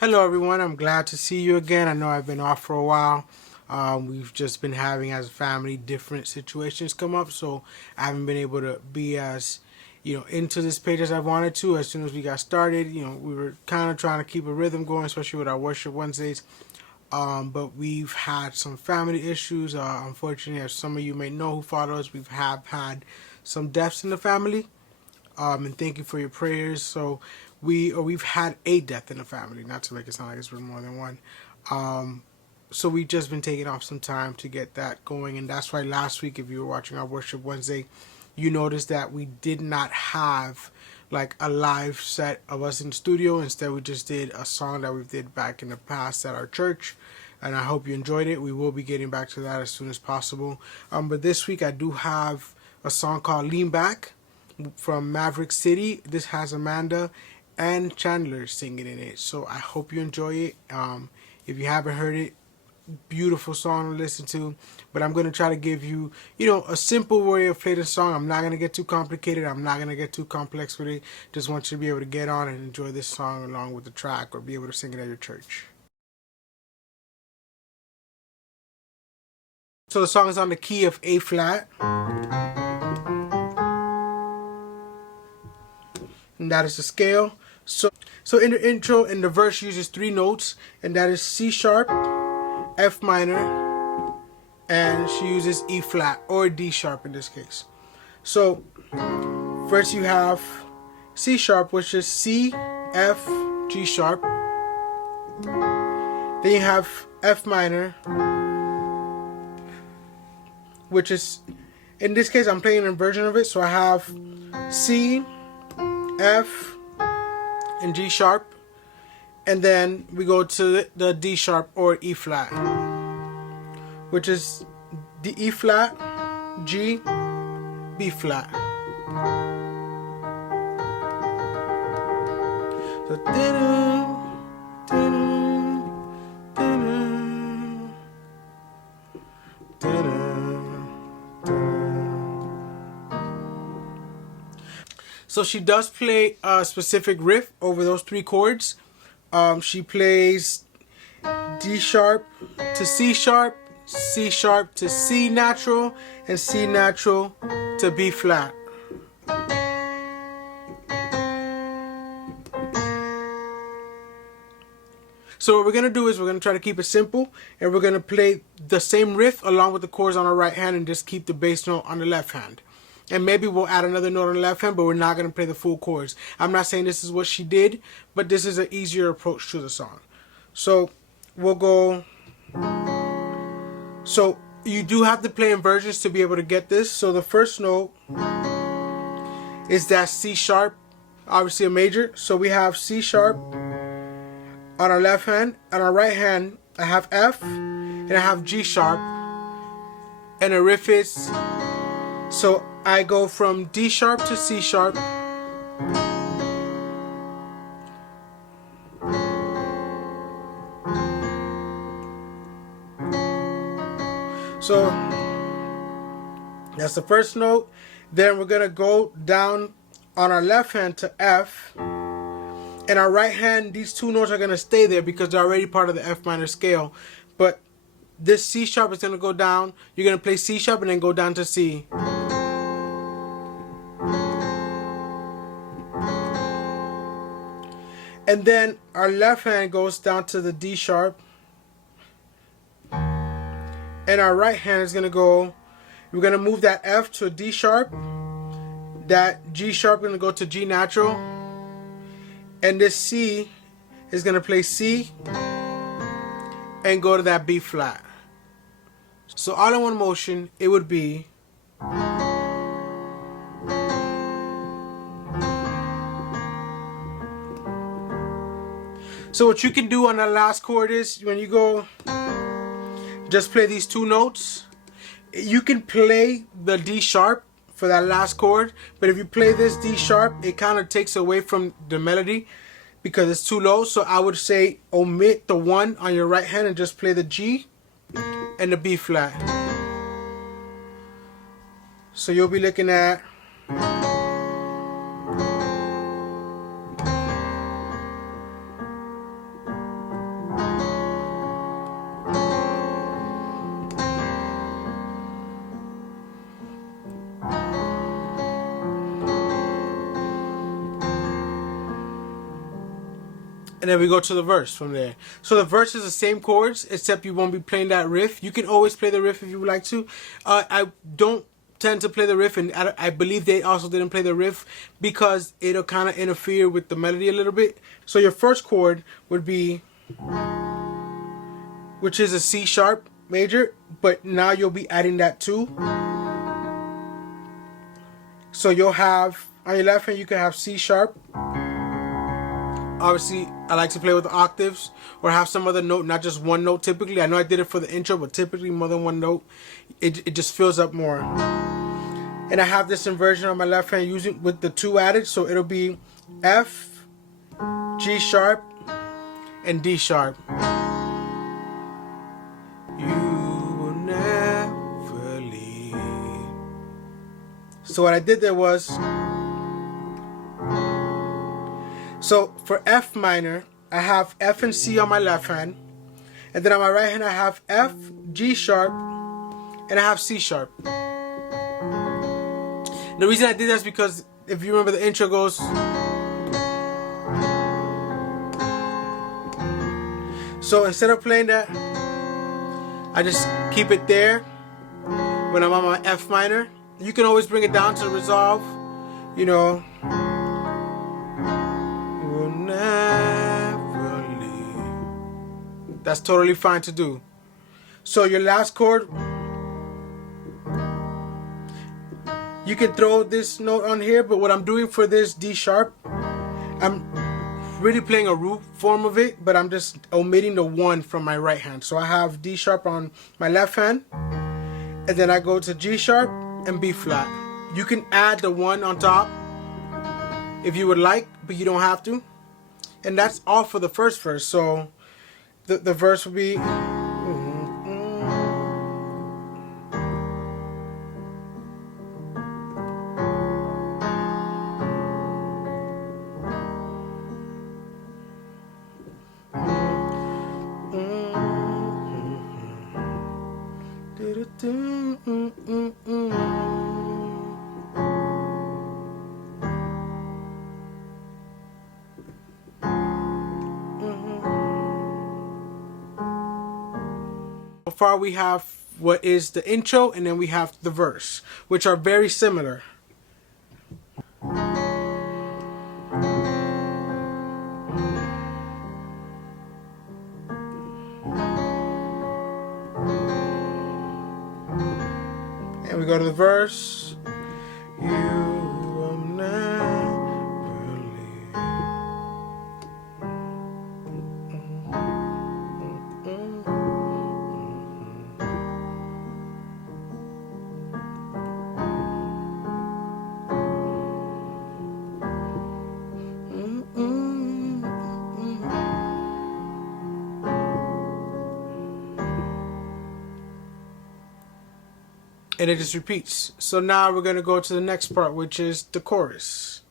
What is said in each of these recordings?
Hello everyone, I'm glad to see you again. I know I've been off for a while. We've just been having as a family different situations come up, so I haven't been able to be as into this page as I wanted to. As soon as we got started, we were kind of trying to keep a rhythm going, especially with our worship Wednesdays. But we've had some family issues. Unfortunately, as some of you may know who follow us, we've had some deaths in the family. And thank you for your prayers. So we've had a death in the family, not to make it sound like it's been more than one. So we've just been taking off some time to get that going, and that's why last week, if you were watching our Worship Wednesday, you noticed that we did not have like a live set of us in the studio. Instead, we just did a song that we did back in the past at our church, and I hope you enjoyed it. We will be getting back to that as soon as possible. But this week, I do have a song called Lean Back from Maverick City. This has Amanda and Chandler singing in it, so I hope you enjoy it. If you haven't heard it, beautiful song to listen to, but I'm going to try to give you a simple way of playing the song. I'm not going to get too complicated. I'm not going to get too complex with it. Just want you to be able to get on and enjoy this song along with the track, or be able to sing it at your church. So the song is on the key of A flat, and that is the scale. So in the intro, and the verse uses 3 notes, and that is C sharp, F minor, and she uses E flat, or D sharp in this case. So first you have C sharp, which is C, F, G sharp. Then you have F minor, which is, in this case I'm playing a version of it, so I have C, F, and G sharp, and then we go to the D sharp or E flat, which is the E flat, G, B flat. So So she does play a specific riff over those 3 chords. She plays D sharp to C sharp, C sharp to C natural, and C natural to B flat. So what we're going to do is we're going to try to keep it simple, and we're going to play the same riff along with the chords on the right hand, and just keep the bass note on the left hand. And maybe we'll add another note on the left hand, but we're not going to play the full chords. I'm not saying this is what she did, but this is an easier approach to the song. So we'll go. So you do have to play inversions to be able to get this. So the first note is that C sharp, obviously a major. So we have C sharp on our left hand. On our right hand, I have F, and I have G sharp. And the riff is, so I go from D sharp to C sharp. So that's the first note. Then we're going to go down on our left hand to F. And our right hand, these 2 notes are going to stay there because they're already part of the F minor scale. But this C sharp is going to go down. You're going to play C sharp and then go down to C. And then our left hand goes down to the D sharp. And our right hand is going to go, we're going to move that F to a D sharp. That G sharp is going to go to G natural. And this C is going to play C and go to that B flat. So all in one motion, it would be. So what you can do on the last chord is, when you go, just play these 2 notes. You can play the D sharp for that last chord, but if you play this D sharp, it kind of takes away from the melody because it's too low. So I would say omit the 1 on your right hand and just play the G and the B flat. So you'll be looking at. And then we go to the verse from there. So the verse is the same chords, except you won't be playing that riff. You can always play the riff if you would like to. I don't tend to play the riff, and I believe they also didn't play the riff because it'll kind of interfere with the melody a little bit. So your first chord would be, which is a C sharp major, but now you'll be adding that too. So you'll have, on your left hand, you can have C sharp. Obviously, I like to play with the octaves or have some other note, not just one note typically. I know I did it for the intro, but typically more than one note. It just fills up more. And I have this inversion on my left hand using with the 2 added. So it'll be F, G sharp, and D sharp. You will never leave. So what I did there was, so for F minor, I have F and C on my left hand. And then on my right hand, I have F, G sharp, and I have C sharp. The reason I did that is because if you remember, the intro goes. So instead of playing that, I just keep it there when I'm on my F minor. You can always bring it down to resolve, you know. That's totally fine to do. So your last chord, you can throw this note on here, but what I'm doing for this D sharp, I'm really playing a root form of it, but I'm just omitting the 1 from my right hand. So I have D sharp on my left hand, and then I go to G sharp and B flat. You can add the 1 on top if you would like, but you don't have to. And that's all for the first verse. So the verse will be, so far we have what is the intro, and then we have the verse, which are very similar. And we go to the verse. You will never leave. And it just repeats. So now we're going to go to the next part, which is the chorus.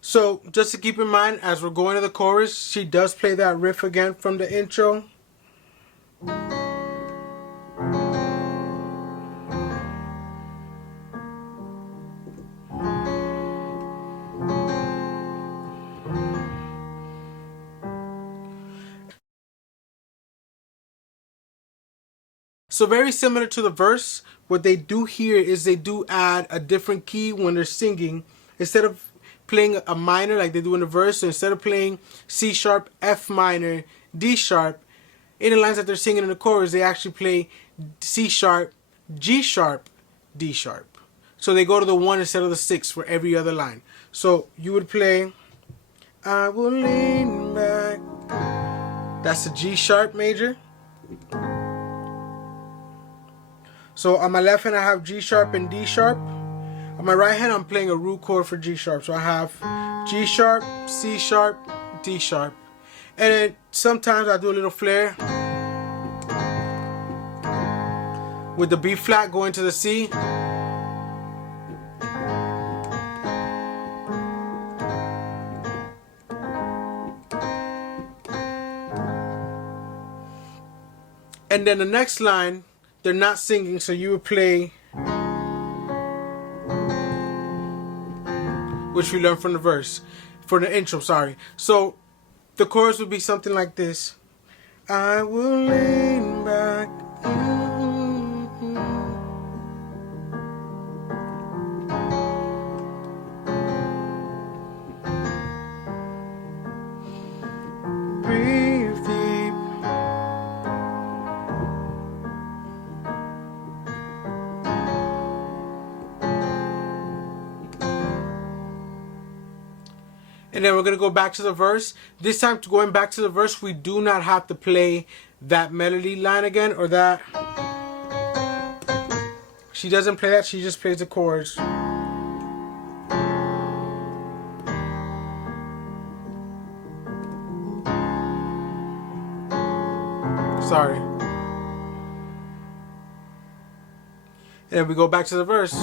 So just to keep in mind, as we're going to the chorus, she does play that riff again from the intro. So very similar to the verse, what they do here is they do add a different key when they're singing. Instead of playing a minor like they do in the verse, so instead of playing C sharp, F minor, D sharp, in the lines that they're singing in the chorus, they actually play C sharp, G sharp, D sharp. So they go to the 1 instead of the 6 for every other line. So you would play, I will lean back. That's a G sharp major. So on my left hand, I have G sharp and D sharp. On my right hand, I'm playing a root chord for G sharp. So I have G sharp, C sharp, D sharp. And then sometimes I do a little flair with the B flat going to the C. And then the next line, they're not singing, so you would play, which we learned from the verse, for the intro, sorry. So the chorus would be something like this. I will lean back. Breathe deep. And then we're going to go back to the verse. This time, going back to the verse, we do not have to play that melody line again, or that. She doesn't play that, she just plays the chords. Sorry. And then we go back to the verse.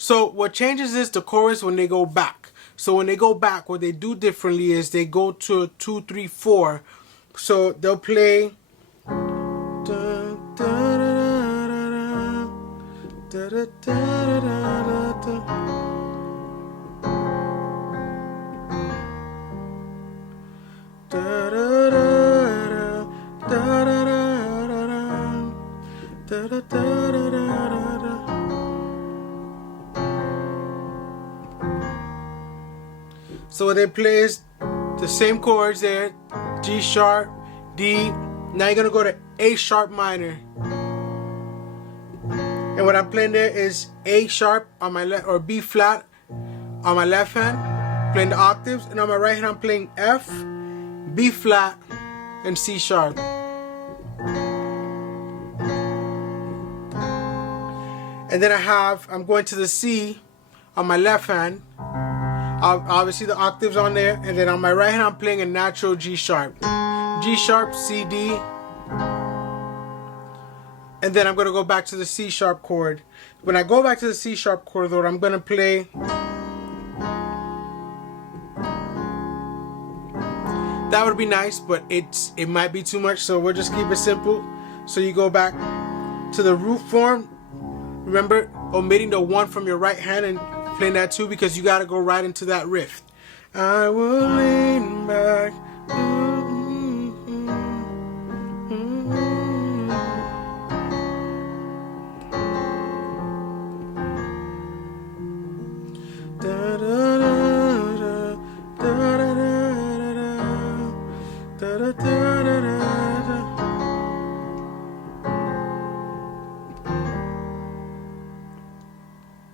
So what changes is the chorus when they go back. So when they go back, what they do differently is they go to 2, 3, 4. So they'll play. So what they play is the same chords there, G sharp, D. Now you're gonna go to A sharp minor. And what I'm playing there is A sharp on my left, or B flat on my left hand, playing the octaves, and on my right hand I'm playing F, B flat, and C sharp. And then I'm going to the C on my left hand. Obviously the octaves on there, and then on my right hand I'm playing a natural G sharp, G sharp, C, D, and then I'm going to go back to the C sharp chord. When I go back to the C sharp chord though, I'm going to play that. Would be nice, but it might be too much, so we'll just keep it simple. So you go back to the root form. Remember, omitting the 1 from your right hand and playing that 2, because you got to go right into that riff. I will lean back.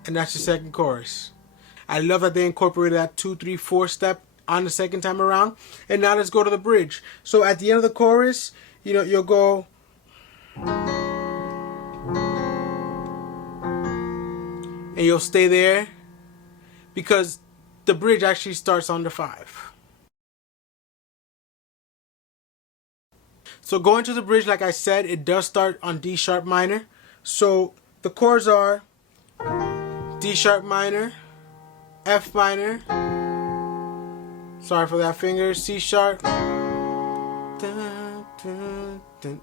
And that's the second chorus. I love that they incorporated that 2, 3, 4 step on the second time around. And now let's go to the bridge. So at the end of the chorus, you'll go. And you'll stay there, because the bridge actually starts on the 5. So going to the bridge, like I said, it does start on D sharp minor. So the chords are D sharp minor, F minor, sorry for that finger, C sharp,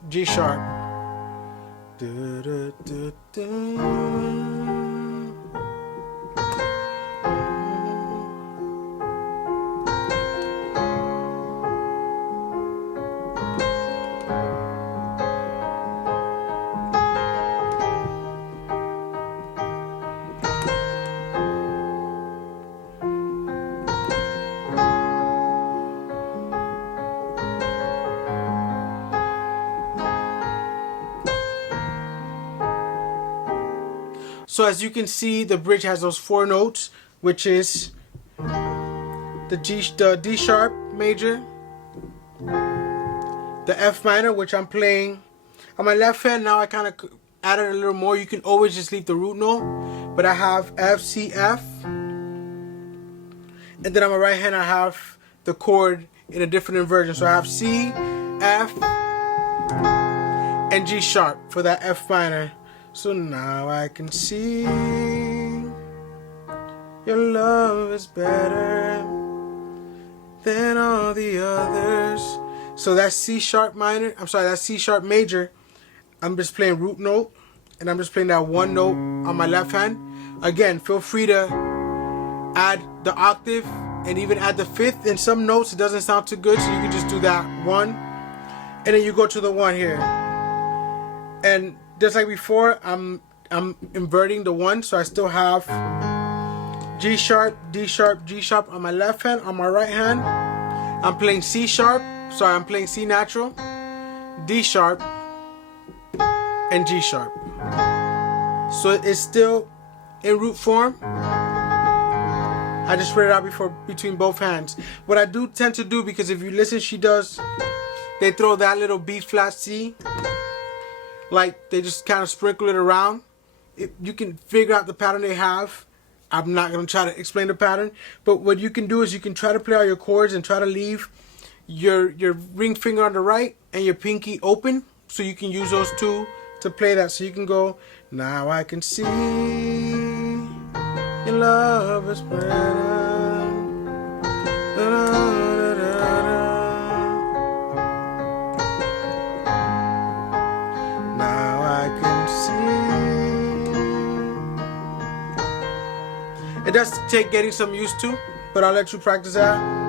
G sharp. So as you can see, the bridge has those 4 notes, which is the D sharp major, the F minor, which I'm playing on my left hand. Now I kind of added a little more. You can always just leave the root note, but I have F, C, F, and then on my right hand I have the chord in a different inversion. So I have C, F, and G sharp for that F minor. So now I can see your love is better than all the others. So that's C sharp minor. I'm sorry, that's C sharp major. I'm just playing root note, and I'm just playing that one note on my left hand. Again, feel free to add the octave and even add the fifth. In some notes, it doesn't sound too good, so you can just do that one, and then you go to the one here. And just like before, I'm inverting the one, so I still have G sharp, D sharp, G sharp on my left hand. On my right hand, I'm playing C sharp. Sorry, I'm playing C natural, D sharp, and G sharp. So it's still in root form. I just spread it out between both hands. What I do tend to do, because if you listen, they throw that little B flat C, like they just kind of sprinkle it around. You can figure out the pattern they have. I'm not going to try to explain the pattern, but what you can do is you can try to play all your chords and try to leave your ring finger on the right and your pinky open, so you can use those two to play that. So you can go, now I can see your love is better. Da, da, da, da, da. Now I can see. It does take getting some used to, but I'll let you practice that.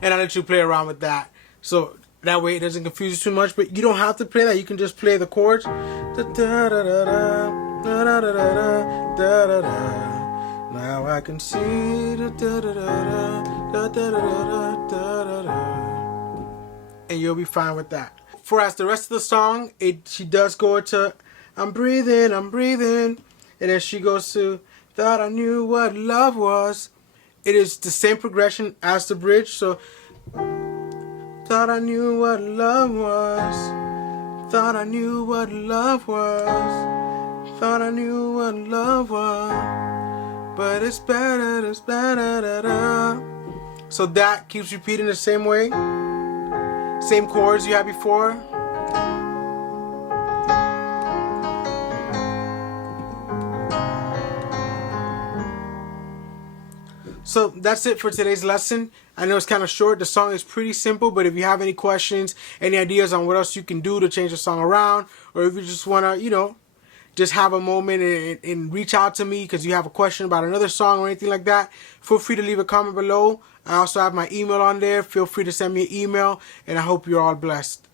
And I'll let you play around with that, so that way it doesn't confuse you too much. But you don't have to play that. You can just play the chords. Now I can see. And you'll be fine with that. For as the rest of the song, she does go into I'm breathing, and then she goes to thought I knew what love was. It is the same progression as the bridge. So thought I knew what love was. Thought I knew what love was. Thought I knew what love was. But it's better, it's better. Da, da. So that keeps repeating the same way. Same chords you had before. So that's it for today's lesson. I know it's kind of short. The song is pretty simple, but if you have any questions, any ideas on what else you can do to change the song around, or if you just want to, just have a moment and reach out to me because you have a question about another song or anything like that, feel free to leave a comment below. I also have my email on there. Feel free to send me an email, and I hope you're all blessed.